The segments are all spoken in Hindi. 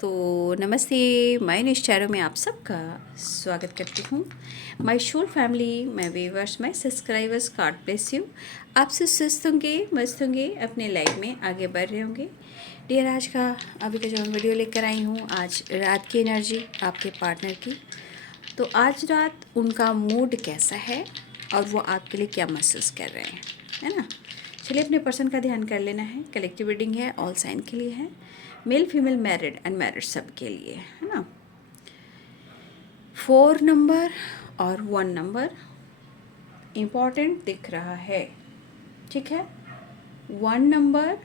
दोस्तों नमस्ते। मैं निश्चारों में आप सबका स्वागत करती हूँ। My soul family, my viewers, my subscribers, God bless you. आप सब स्वस्थ होंगे, मस्त होंगे, अपने लाइफ में आगे बढ़ रहे होंगे। डियर, आज का अभी का जो मैं वीडियो लेकर आई हूँ, आज रात की एनर्जी आपके पार्टनर की। तो आज रात उनका मूड कैसा है और वो आपके लिए क्या महसूस कर रहे हैं, है ना। चलिए अपने पर्सन का ध्यान कर लेना है। कलेक्टिव रीडिंग है, ऑल साइन के लिए है, मेल फीमेल मैरिड अनमैरिड सब के लिए, है ना। 4 नंबर और 1 नंबर इम्पॉर्टेंट दिख रहा है, ठीक है। 1 नंबर,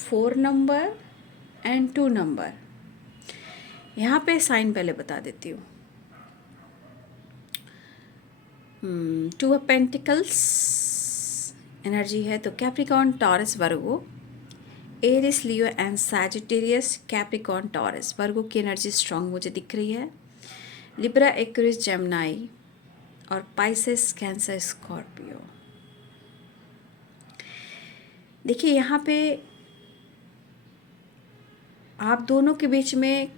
4 नंबर एंड 2 नंबर। यहाँ पे साइन पहले बता देती हूँ। 2 ऑफ पेंटिकल्स एनर्जी है, तो Capricorn, Taurus, Virgo, Aries, Leo and Sagittarius. Capricorn, Taurus, Virgo की एनर्जी स्ट्रांग मुझे दिख रही है। लिब्रा, एक्वेरियस, जेमिनी और पाइसेस, कैंसर, स्कॉर्पियो। देखिए यहाँ पे आप दोनों के बीच में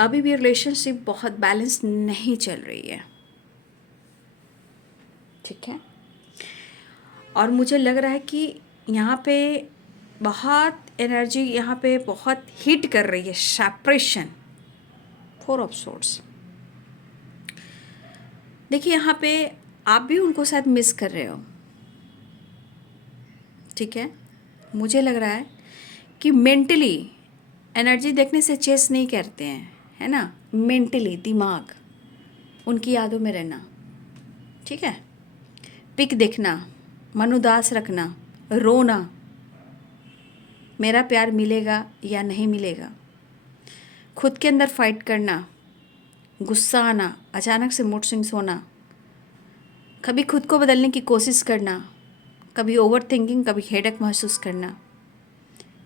अभी भी रिलेशनशिप बहुत बैलेंस नहीं चल रही है, ठीक है। और मुझे लग रहा है कि यहाँ पे बहुत एनर्जी यहाँ पे बहुत हिट कर रही है, सेपरेशन, 4 ऑफ सोर्ड्स। देखिए यहाँ पे आप भी उनको शायद मिस कर रहे हो, ठीक है। मुझे लग रहा है कि मेंटली एनर्जी देखने से चेस नहीं करते हैं, है ना। मेंटली दिमाग उनकी यादों में रहना, ठीक है। पिक देखना, मन उदास रखना, रोना, मेरा प्यार मिलेगा या नहीं मिलेगा, खुद के अंदर फाइट करना, गुस्सा आना, अचानक से मूड स्विंग्स होना, कभी खुद को बदलने की कोशिश करना, कभी ओवर थिंकिंग, कभी हेडेक महसूस करना,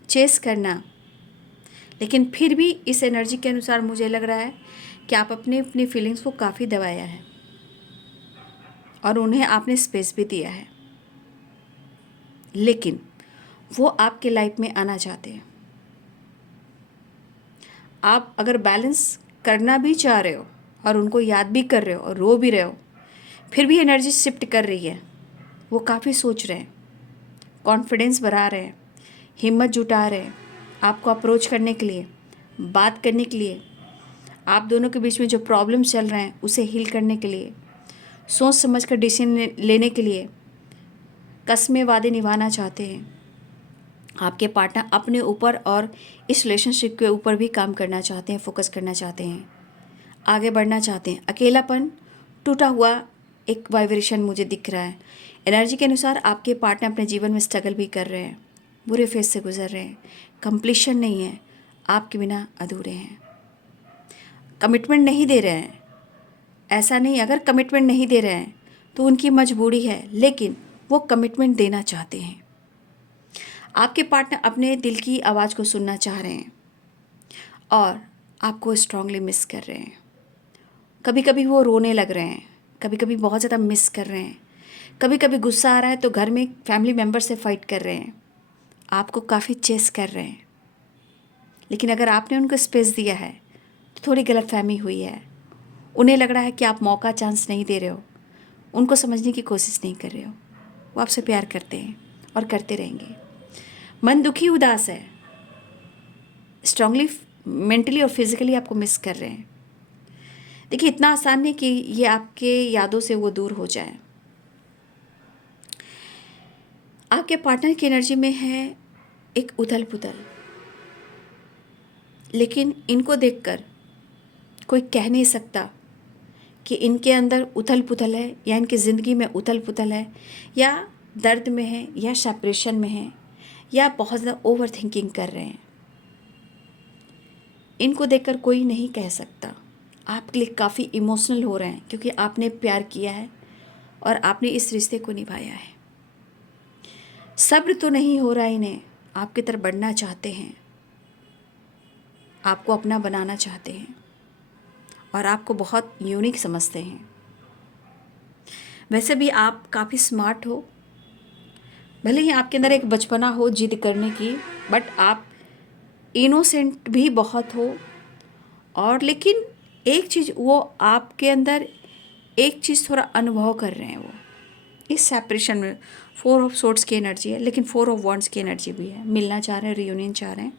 चेस करना। लेकिन फिर भी इस एनर्जी के अनुसार मुझे लग रहा है कि आप अपनी फीलिंग्स को काफ़ी दबाया है और उन्हें आपने स्पेस भी दिया है। लेकिन वो आपके लाइफ में आना चाहते हैं। आप अगर बैलेंस करना भी चाह रहे हो और उनको याद भी कर रहे हो और रो भी रहे हो, फिर भी एनर्जी शिफ्ट कर रही है। वो काफ़ी सोच रहे हैं, कॉन्फिडेंस बढ़ा रहे हैं, हिम्मत जुटा रहे हैं आपको अप्रोच करने के लिए, बात करने के लिए, आप दोनों के बीच में जो प्रॉब्लम चल रहे हैं उसे हील करने के लिए, सोच समझ कर डिसीजन लेने के लिए, कस्में वादे निभाना चाहते हैं। आपके पार्टनर अपने ऊपर और इस रिलेशनशिप के ऊपर भी काम करना चाहते हैं, फोकस करना चाहते हैं, आगे बढ़ना चाहते हैं। अकेलापन, टूटा हुआ एक वाइब्रेशन मुझे दिख रहा है। एनर्जी के अनुसार आपके पार्टनर अपने जीवन में स्ट्रगल भी कर रहे हैं, बुरे फेज से गुजर रहे हैं, कंप्लीशन नहीं है, आपके बिना अधूरे हैं, कमिटमेंट नहीं दे रहे हैं। ऐसा नहीं, अगर कमिटमेंट नहीं दे रहे हैं तो उनकी मजबूरी है, लेकिन वो कमिटमेंट देना चाहते हैं। आपके पार्टनर अपने दिल की आवाज़ को सुनना चाह रहे हैं और आपको स्ट्रांगली मिस कर रहे हैं। कभी कभी वो रोने लग रहे हैं, कभी कभी बहुत ज़्यादा मिस कर रहे हैं, कभी कभी गुस्सा आ रहा है तो घर में फैमिली मेम्बर से फाइट कर रहे हैं, आपको काफ़ी चेस कर रहे हैं। लेकिन अगर आपने उनको स्पेस दिया है तो थोड़ी गलतफहमी हुई है। उन्हें लग रहा है कि आप मौका, चांस नहीं दे रहे हो, उनको समझने की कोशिश नहीं कर रहे हो। वो आपसे प्यार करते हैं और करते रहेंगे। मन दुखी, उदास है, स्ट्रांगली मेंटली और फिजिकली आपको मिस कर रहे हैं। देखिए इतना आसान नहीं कि ये आपके यादों से वो दूर हो जाए। आपके पार्टनर की एनर्जी में है एक उथल पुथल, लेकिन इनको देखकर कोई कह नहीं सकता कि इनके अंदर उथल पुथल है या इनकी ज़िंदगी में उथल पुथल है, या दर्द में है, या सेपरेशन में है, या बहुत ज़्यादा ओवर थिंकिंग कर रहे हैं। इनको देखकर कोई नहीं कह सकता। आपके लिए काफ़ी इमोशनल हो रहे हैं क्योंकि आपने प्यार किया है और आपने इस रिश्ते को निभाया है। सब्र तो नहीं हो रहा इन्हें, आपकी तरफ बढ़ना चाहते हैं, आपको अपना बनाना चाहते हैं और आपको बहुत यूनिक समझते हैं। वैसे भी आप काफ़ी स्मार्ट हो, भले ही आपके अंदर एक बचपना हो जिद करने की, बट आप इनोसेंट भी बहुत हो, और लेकिन एक चीज़ वो आपके अंदर एक चीज़ थोड़ा अनुभव कर रहे हैं वो इस सेपरेशन में। 4 ऑफ सोर्ड्स की एनर्जी है, लेकिन 4 ऑफ वॉन्ड्स की एनर्जी भी है। मिलना चाह रहे हैं, रियूनियन चाह रहे हैं,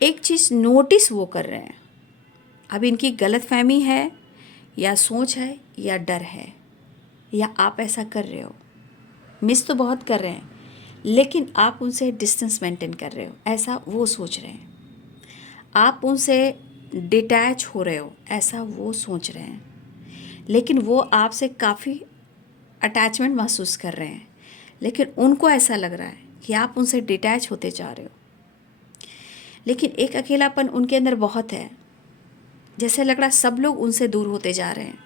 एक चीज़ नोटिस वो कर रहे हैं। अब इनकी गलत फहमी है या सोच है या डर है, या आप ऐसा कर रहे हो, मिस तो बहुत कर रहे हैं लेकिन आप उनसे डिस्टेंस मेंटेन कर रहे हो, ऐसा वो सोच रहे हैं। आप उनसे डिटैच हो रहे हो, ऐसा वो सोच रहे हैं, लेकिन वो आपसे काफ़ी अटैचमेंट महसूस कर रहे हैं, लेकिन उनको ऐसा लग रहा है कि आप उनसे डिटैच होते जा रहे हो। लेकिन एक अकेलापन उनके अंदर बहुत है, जैसे लग रहा है सब लोग उनसे दूर होते जा रहे हैं।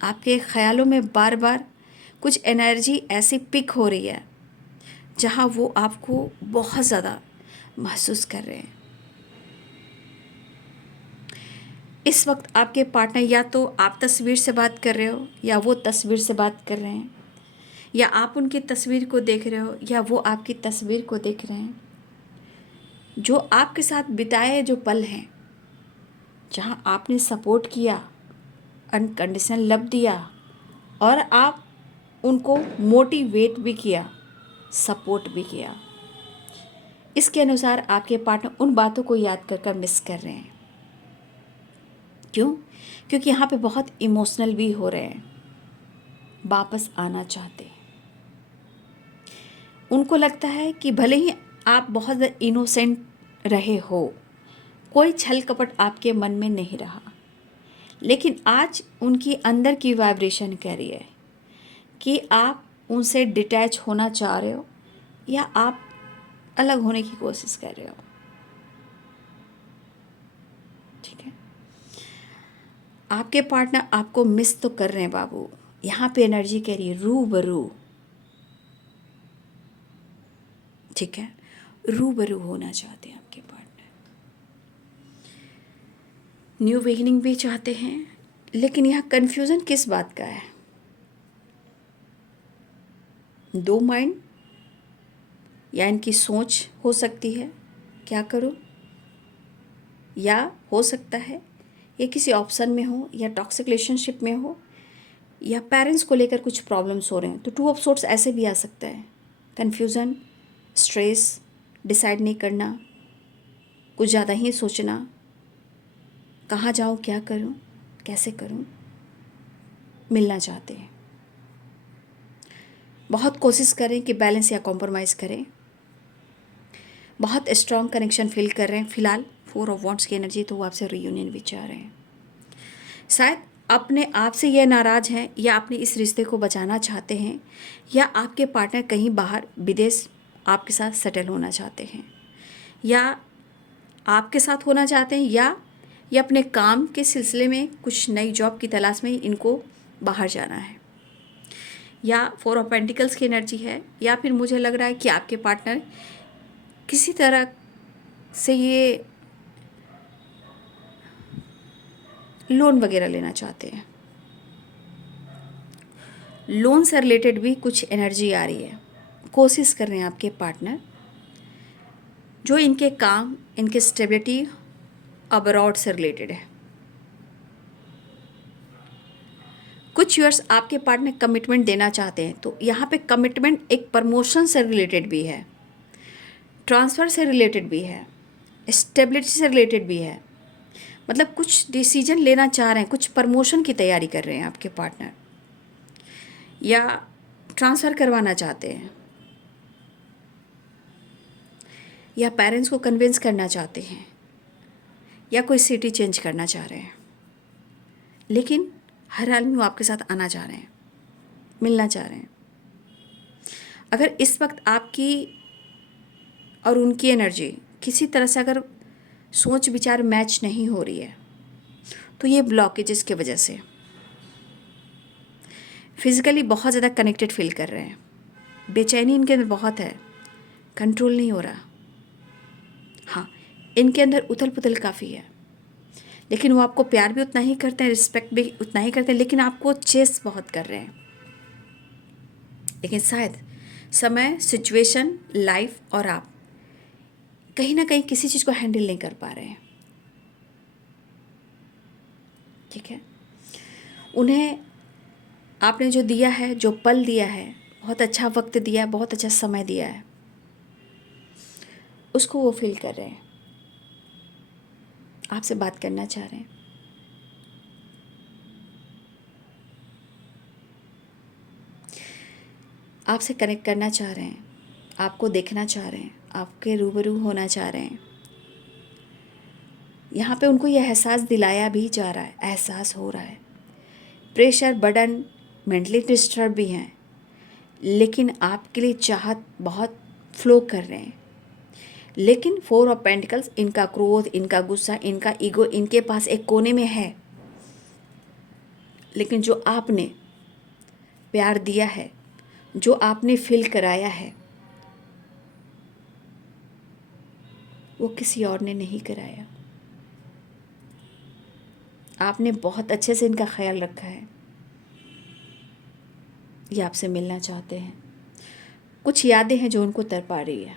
आपके ख्यालों में बार बार कुछ एनर्जी ऐसी पिक हो रही है जहाँ वो आपको बहुत ज़्यादा महसूस कर रहे हैं। इस वक्त आपके पार्टनर, या तो आप तस्वीर से बात कर रहे हो या वो तस्वीर से बात कर रहे हैं, या आप उनकी तस्वीर को देख रहे हो या वो आपकी तस्वीर को देख रहे हैं। जो आपके साथ बिताए जो पल हैं, जहाँ आपने सपोर्ट किया, अनकंडीशनल लव दिया, और आप उनको मोटिवेट भी किया, सपोर्ट भी किया, इसके अनुसार आपके पार्टनर उन बातों को याद कर मिस कर रहे हैं। क्यों? क्योंकि यहाँ पे बहुत इमोशनल भी हो रहे हैं, वापस आना चाहते हैं। उनको लगता है कि भले ही आप बहुत ज़्यादा इनोसेंट रहे हो, कोई छल कपट आपके मन में नहीं रहा, लेकिन आज उनकी अंदर की वाइब्रेशन कह रही है कि आप उनसे डिटैच होना चाह रहे हो या आप अलग होने की कोशिश कर रहे हो। ठीक है, आपके पार्टनर आपको मिस तो कर रहे हैं बाबू। यहाँ पे एनर्जी कह रही है रूबरू। ठीक है, रूबरू होना चाहते हैं आपके पार्टनर, न्यू बिगिनिंग भी चाहते हैं, लेकिन यहाँ कन्फ्यूज़न किस बात का है? दो माइंड, या इनकी सोच हो सकती है क्या करूं, या हो सकता है ये किसी ऑप्शन में हो, या टॉक्सिक रिलेशनशिप में हो, या पेरेंट्स को लेकर कुछ प्रॉब्लम्स हो रहे हैं। तो 2 ऑफ सोर्ट्स ऐसे भी आ सकता है। कन्फ्यूज़न, स्ट्रेस, डिसाइड नहीं करना, कुछ ज़्यादा ही सोचना, कहाँ जाऊँ, क्या करूँ, कैसे करूँ। मिलना चाहते हैं, बहुत कोशिश करें कि बैलेंस या कॉम्प्रोमाइज़ करें, बहुत स्ट्रॉन्ग कनेक्शन फील कर रहे हैं फ़िलहाल 4 ऑफ वॉन्ड्स की एनर्जी, तो वो आपसे रियूनियन भी चाह रहे हैं। शायद अपने आप से ये नाराज़ हैं, या अपने इस रिश्ते को बचाना चाहते हैं, या आपके पार्टनर कहीं बाहर विदेश आपके साथ सेटल होना चाहते हैं, या आपके साथ होना चाहते हैं, या अपने काम के सिलसिले में कुछ नई जॉब की तलाश में इनको बाहर जाना है, या 4 ऑफ पेंटिकल्स की एनर्जी है, या फिर मुझे लग रहा है कि आपके पार्टनर किसी तरह से ये लोन वगैरह लेना चाहते हैं। लोन से रिलेटेड भी कुछ एनर्जी आ रही है। कोशिश कर रहे हैं आपके पार्टनर, जो इनके काम, इनके स्टेबिलिटी अब्रॉड से रिलेटेड है। कुछ यूर्स आपके पार्टनर कमिटमेंट देना चाहते हैं, तो यहाँ पे कमिटमेंट एक प्रमोशन से रिलेटेड भी है, ट्रांसफ़र से रिलेटेड भी है, स्टेबिलिटी से रिलेटेड भी है। मतलब कुछ डिसीजन लेना चाह रहे हैं, कुछ प्रमोशन की तैयारी कर रहे हैं आपके पार्टनर, या ट्रांसफ़र करवाना चाहते हैं, या पेरेंट्स को कन्विंस करना चाहते हैं, या कोई सिटी चेंज करना चाह रहे हैं। लेकिन हर हाल में वो आपके साथ आना चाह रहे हैं, मिलना चाह रहे हैं। अगर इस वक्त आपकी और उनकी एनर्जी किसी तरह से अगर सोच विचार मैच नहीं हो रही है, तो ये ब्लॉकेजेस की वजह से फिज़िकली बहुत ज़्यादा कनेक्टेड फील कर रहे हैं, बेचैनी इनके अंदर बहुत है, कंट्रोल नहीं हो रहा। हाँ, इनके अंदर उथल पुथल काफ़ी है, लेकिन वो आपको प्यार भी उतना ही करते हैं, रिस्पेक्ट भी उतना ही करते हैं, लेकिन आपको चेस बहुत कर रहे हैं। लेकिन शायद समय, सिचुएशन, लाइफ और आप, कहीं ना कहीं किसी चीज़ को हैंडल नहीं कर पा रहे हैं। ठीक है, उन्हें आपने जो दिया है, जो पल दिया है, बहुत अच्छा वक्त दिया है, बहुत अच्छा समय दिया है, उसको वो फील कर रहे हैं, आपसे बात करना चाह रहे हैं। आपसे कनेक्ट करना चाह रहे हैं, आपको देखना चाह रहे हैं, आपके रूबरू होना चाह रहे हैं। यहाँ पे उनको यह एहसास दिलाया भी जा रहा है, एहसास हो रहा है। प्रेशर, बर्डन, मेंटली डिस्टर्ब भी हैं, लेकिन आपके लिए चाहत बहुत फ्लो कर रहे हैं। लेकिन 4 ऑफ पेंटिकल्स, इनका क्रोध, इनका गुस्सा, इनका ईगो इनके पास एक कोने में है। लेकिन जो आपने प्यार दिया है, जो आपने फील कराया है, वो किसी और ने नहीं कराया। आपने बहुत अच्छे से इनका ख्याल रखा है। ये आपसे मिलना चाहते हैं। कुछ यादें हैं जो उनको तड़पा रही है,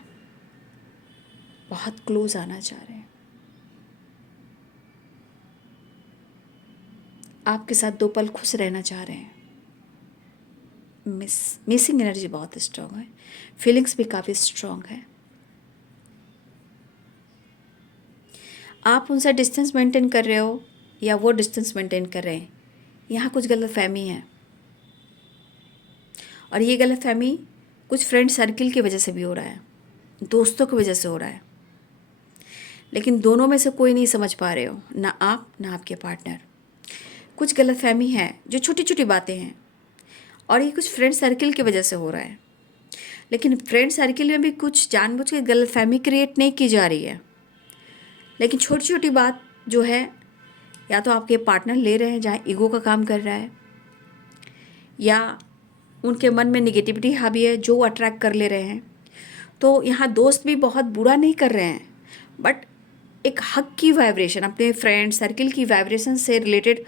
बहुत क्लोज आना चाह रहे हैं, आपके साथ 2 पल खुश रहना चाह रहे हैं। मिसिंग एनर्जी बहुत स्ट्रांग है, फीलिंग्स भी काफ़ी स्ट्रांग है। आप उनसे डिस्टेंस मेंटेन कर रहे हो या वो डिस्टेंस मेंटेन कर रहे हैं, यहाँ कुछ गलतफहमी है। और ये गलतफहमी कुछ फ्रेंड सर्किल की वजह से भी हो रहा है, दोस्तों की वजह से हो रहा है। लेकिन दोनों में से कोई नहीं समझ पा रहे हो, ना आप ना आपके पार्टनर। कुछ गलतफहमी है जो छोटी छोटी बातें हैं, और ये कुछ फ्रेंड सर्किल की वजह से हो रहा है। लेकिन फ्रेंड सर्किल में भी कुछ जानबूझ के गलतफहमी क्रिएट नहीं की जा रही है, लेकिन छोटी छोटी बात जो है, या तो आपके पार्टनर ले रहे हैं जहाँ ईगो का काम कर रहा है, या उनके मन में निगेटिविटी हावी है जो वो अट्रैक्ट कर ले रहे हैं। तो यहाँ दोस्त भी बहुत बुरा नहीं कर रहे हैं, बट एक हक की वाइब्रेशन, अपने फ्रेंड सर्किल की वाइब्रेशन से रिलेटेड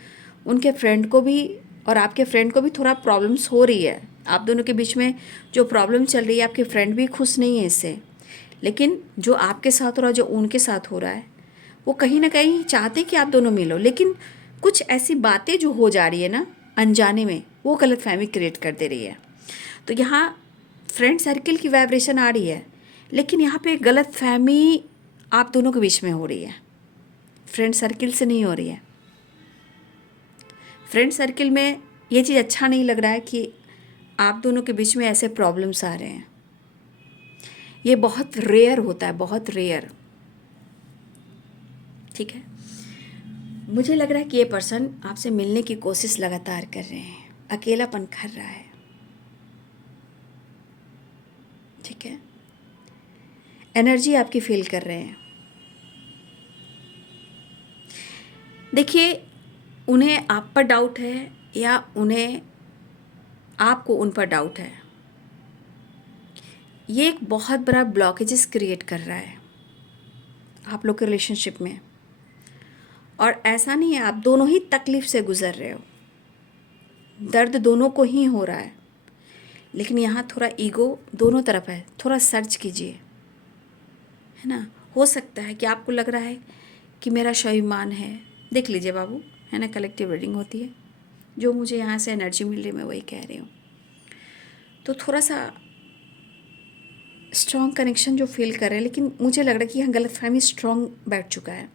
उनके फ्रेंड को भी और आपके फ्रेंड को भी थोड़ा प्रॉब्लम्स हो रही है। आप दोनों के बीच में जो प्रॉब्लम चल रही है, आपके फ्रेंड भी खुश नहीं है इससे। लेकिन जो आपके साथ हो रहा है, जो उनके साथ हो रहा है, वो कहीं ना कहीं चाहते कि आप दोनों मिलो। लेकिन कुछ ऐसी बातें जो हो जा रही है ना अनजाने में, वो गलतफहमी क्रिएट कर दे रही है। तो यहाँ फ्रेंड सर्किल की वाइब्रेशन आ रही है, लेकिन यहाँ पे गलतफहमी आप दोनों के बीच में हो रही है, फ्रेंड सर्किल से नहीं हो रही है। फ्रेंड सर्किल में ये चीज़ अच्छा नहीं लग रहा है कि आप दोनों के बीच में ऐसे प्रॉब्लम्स आ रहे हैं। ये बहुत रेयर होता है, बहुत रेयर। ठीक है, मुझे लग रहा है कि ये पर्सन आपसे मिलने की कोशिश लगातार कर रहे हैं, अकेलापन कर रहा है। ठीक है, एनर्जी आपकी फील कर रहे हैं। देखिए, उन्हें आप पर डाउट है या उन्हें आपको उन पर डाउट है, ये एक बहुत बड़ा ब्लॉकेजेस क्रिएट कर रहा है आप लोग के रिलेशनशिप में। और ऐसा नहीं है, आप दोनों ही तकलीफ़ से गुज़र रहे हो, दर्द दोनों को ही हो रहा है। लेकिन यहाँ थोड़ा ईगो दोनों तरफ है, थोड़ा सर्च कीजिए, है ना। हो सकता है कि आपको लग रहा है कि मेरा स्वाभिमान है, देख लीजिए बाबू, है ना, कलेक्टिव रीडिंग होती है, जो मुझे यहाँ से एनर्जी मिल रही है मैं वही कह रही हूँ। तो थोड़ा सा स्ट्रॉन्ग कनेक्शन जो फील कर रहे हैं, लेकिन मुझे लग रहा है कि यहाँ गलतफहमी स्ट्रॉन्ग बैठ चुका है।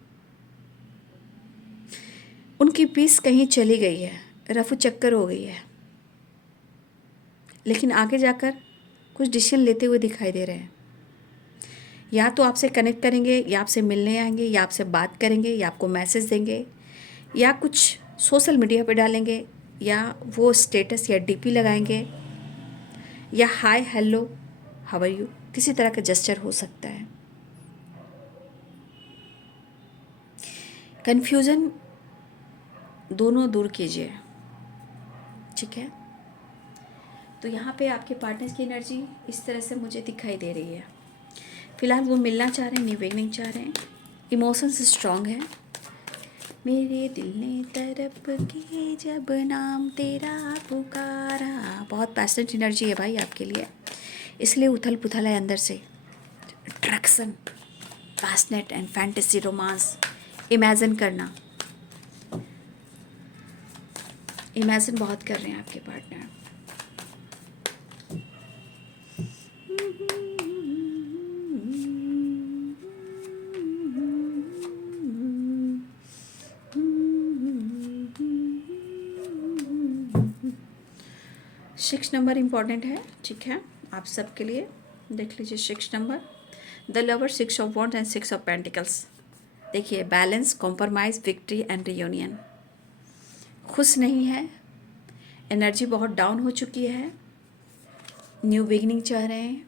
उनकी पीस कहीं चली गई है, रफू चक्कर हो गई है, लेकिन आगे जाकर कुछ डिसीजन लेते हुए दिखाई दे रहे हैं। या तो आपसे कनेक्ट करेंगे, या आपसे मिलने आएंगे, या आपसे बात करेंगे, या आपको मैसेज देंगे, या कुछ सोशल मीडिया पे डालेंगे, या वो स्टेटस या डीपी लगाएंगे, या hi hello how are you, किसी तरह का जेस्चर हो सकता है। कन्फ्यूज़न दोनों दूर कीजिए। ठीक है, तो यहाँ पे आपके पार्टनर्स की एनर्जी इस तरह से मुझे दिखाई दे रही है। फ़िलहाल वो मिलना चाह रहे हैं, न्यू बिगनिंग चाह रहे हैं, इमोशंस स्ट्रॉन्ग है। मेरे दिल ने तड़प के जब नाम तेरा पुकारा, बहुत पैशनेट एनर्जी है भाई आपके लिए, इसलिए उथल पुथल है अंदर से, attraction. Passionate and fantasy romance imagine करना, इमेजिन बहुत कर रहे हैं आपके पार्टनर। सिक्स नंबर इम्पॉर्टेंट है, ठीक है, आप सबके लिए। देख लीजिए six number, the lover, six of wands and six of pentacles. देखिए balance, compromise, victory and reunion. खुश नहीं है, एनर्जी बहुत डाउन हो चुकी है, न्यू बिगनिंग चाह रहे हैं।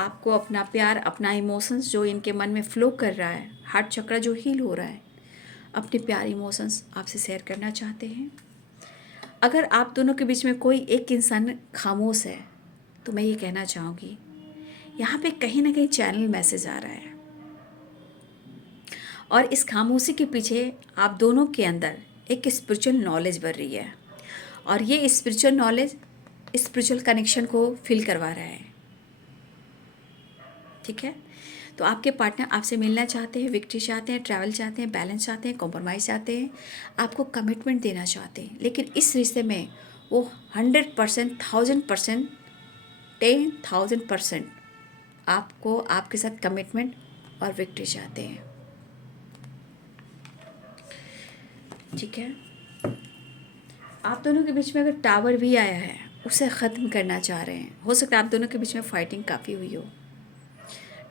आपको अपना प्यार, अपना इमोशंस जो इनके मन में फ्लो कर रहा है, हार्ट चक्र जो हील हो रहा है, अपने प्यार इमोशंस आपसे शेयर करना चाहते हैं। अगर आप दोनों के बीच में कोई एक इंसान खामोश है तो मैं ये कहना चाहूँगी, यहाँ पे कहीं ना कहीं चैनल मैसेज आ रहा है, और इस खामोशी के पीछे आप दोनों के अंदर एक स्पिरिचुअल नॉलेज बढ़ रही है, और ये स्पिरिचुअल नॉलेज स्पिरिचुअल कनेक्शन को फील करवा रहा है, ठीक है। तो आपके पार्टनर आपसे मिलना चाहते हैं, विक्ट्री चाहते हैं, ट्रैवल चाहते हैं, बैलेंस चाहते हैं, कॉम्प्रोमाइज़ चाहते हैं, आपको कमिटमेंट देना चाहते हैं। लेकिन इस रिश्ते में वो 100%, 1000%, 10,000% आपको आपके साथ कमिटमेंट और विक्ट्री चाहते हैं, ठीक है। आप दोनों के बीच में अगर टावर भी आया है उसे ख़त्म करना चाह रहे हैं। हो सकता है आप दोनों के बीच में फाइटिंग काफ़ी हुई हो,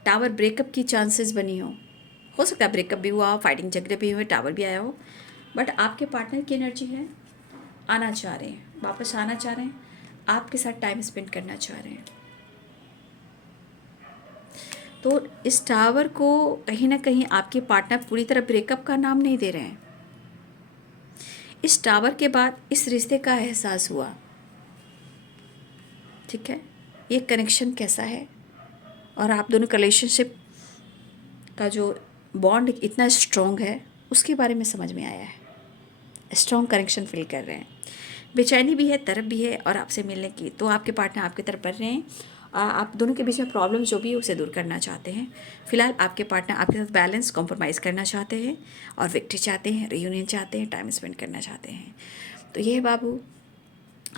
टावर ब्रेकअप की चांसेस बनी हो सकता है ब्रेकअप भी हुआ हो, फाइटिंग झगड़े भी हुए, टावर भी आया हो, बट आपके पार्टनर की एनर्जी है, आना चाह रहे हैं, वापस आना चाह रहे हैं, आपके साथ टाइम स्पेंड करना चाह रहे हैं। तो इस टावर को कहीं ना कहीं आपके पार्टनर पूरी तरह ब्रेकअप का नाम नहीं दे रहे हैं। इस टावर के बाद इस रिश्ते का एहसास हुआ, ठीक है, ये कनेक्शन कैसा है, और आप दोनों का रिलेशनशिप का जो बॉन्ड इतना स्ट्रॉन्ग है उसके बारे में समझ में आया है। स्ट्रॉन्ग कनेक्शन फील कर रहे हैं, बेचैनी भी है, तरफ भी है, और आपसे मिलने की, तो आपके पार्टनर आपकी तरफ बढ़ रहे हैं। आप दोनों के बीच में प्रॉब्लम जो भी है उसे दूर करना चाहते हैं। फिलहाल आपके पार्टनर आपके साथ बैलेंस, कॉम्प्रोमाइज़ करना चाहते हैं, और विक्ट्री चाहते हैं, रियूनियन चाहते हैं, टाइम स्पेंड करना चाहते हैं। तो ये है बाबू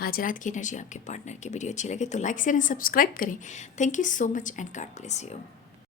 आज रात की एनर्जी आपके पार्टनर की। वीडियो अच्छी लगे तो लाइक शेयर एंड सब्सक्राइब करें। Thank you so much and God bless you.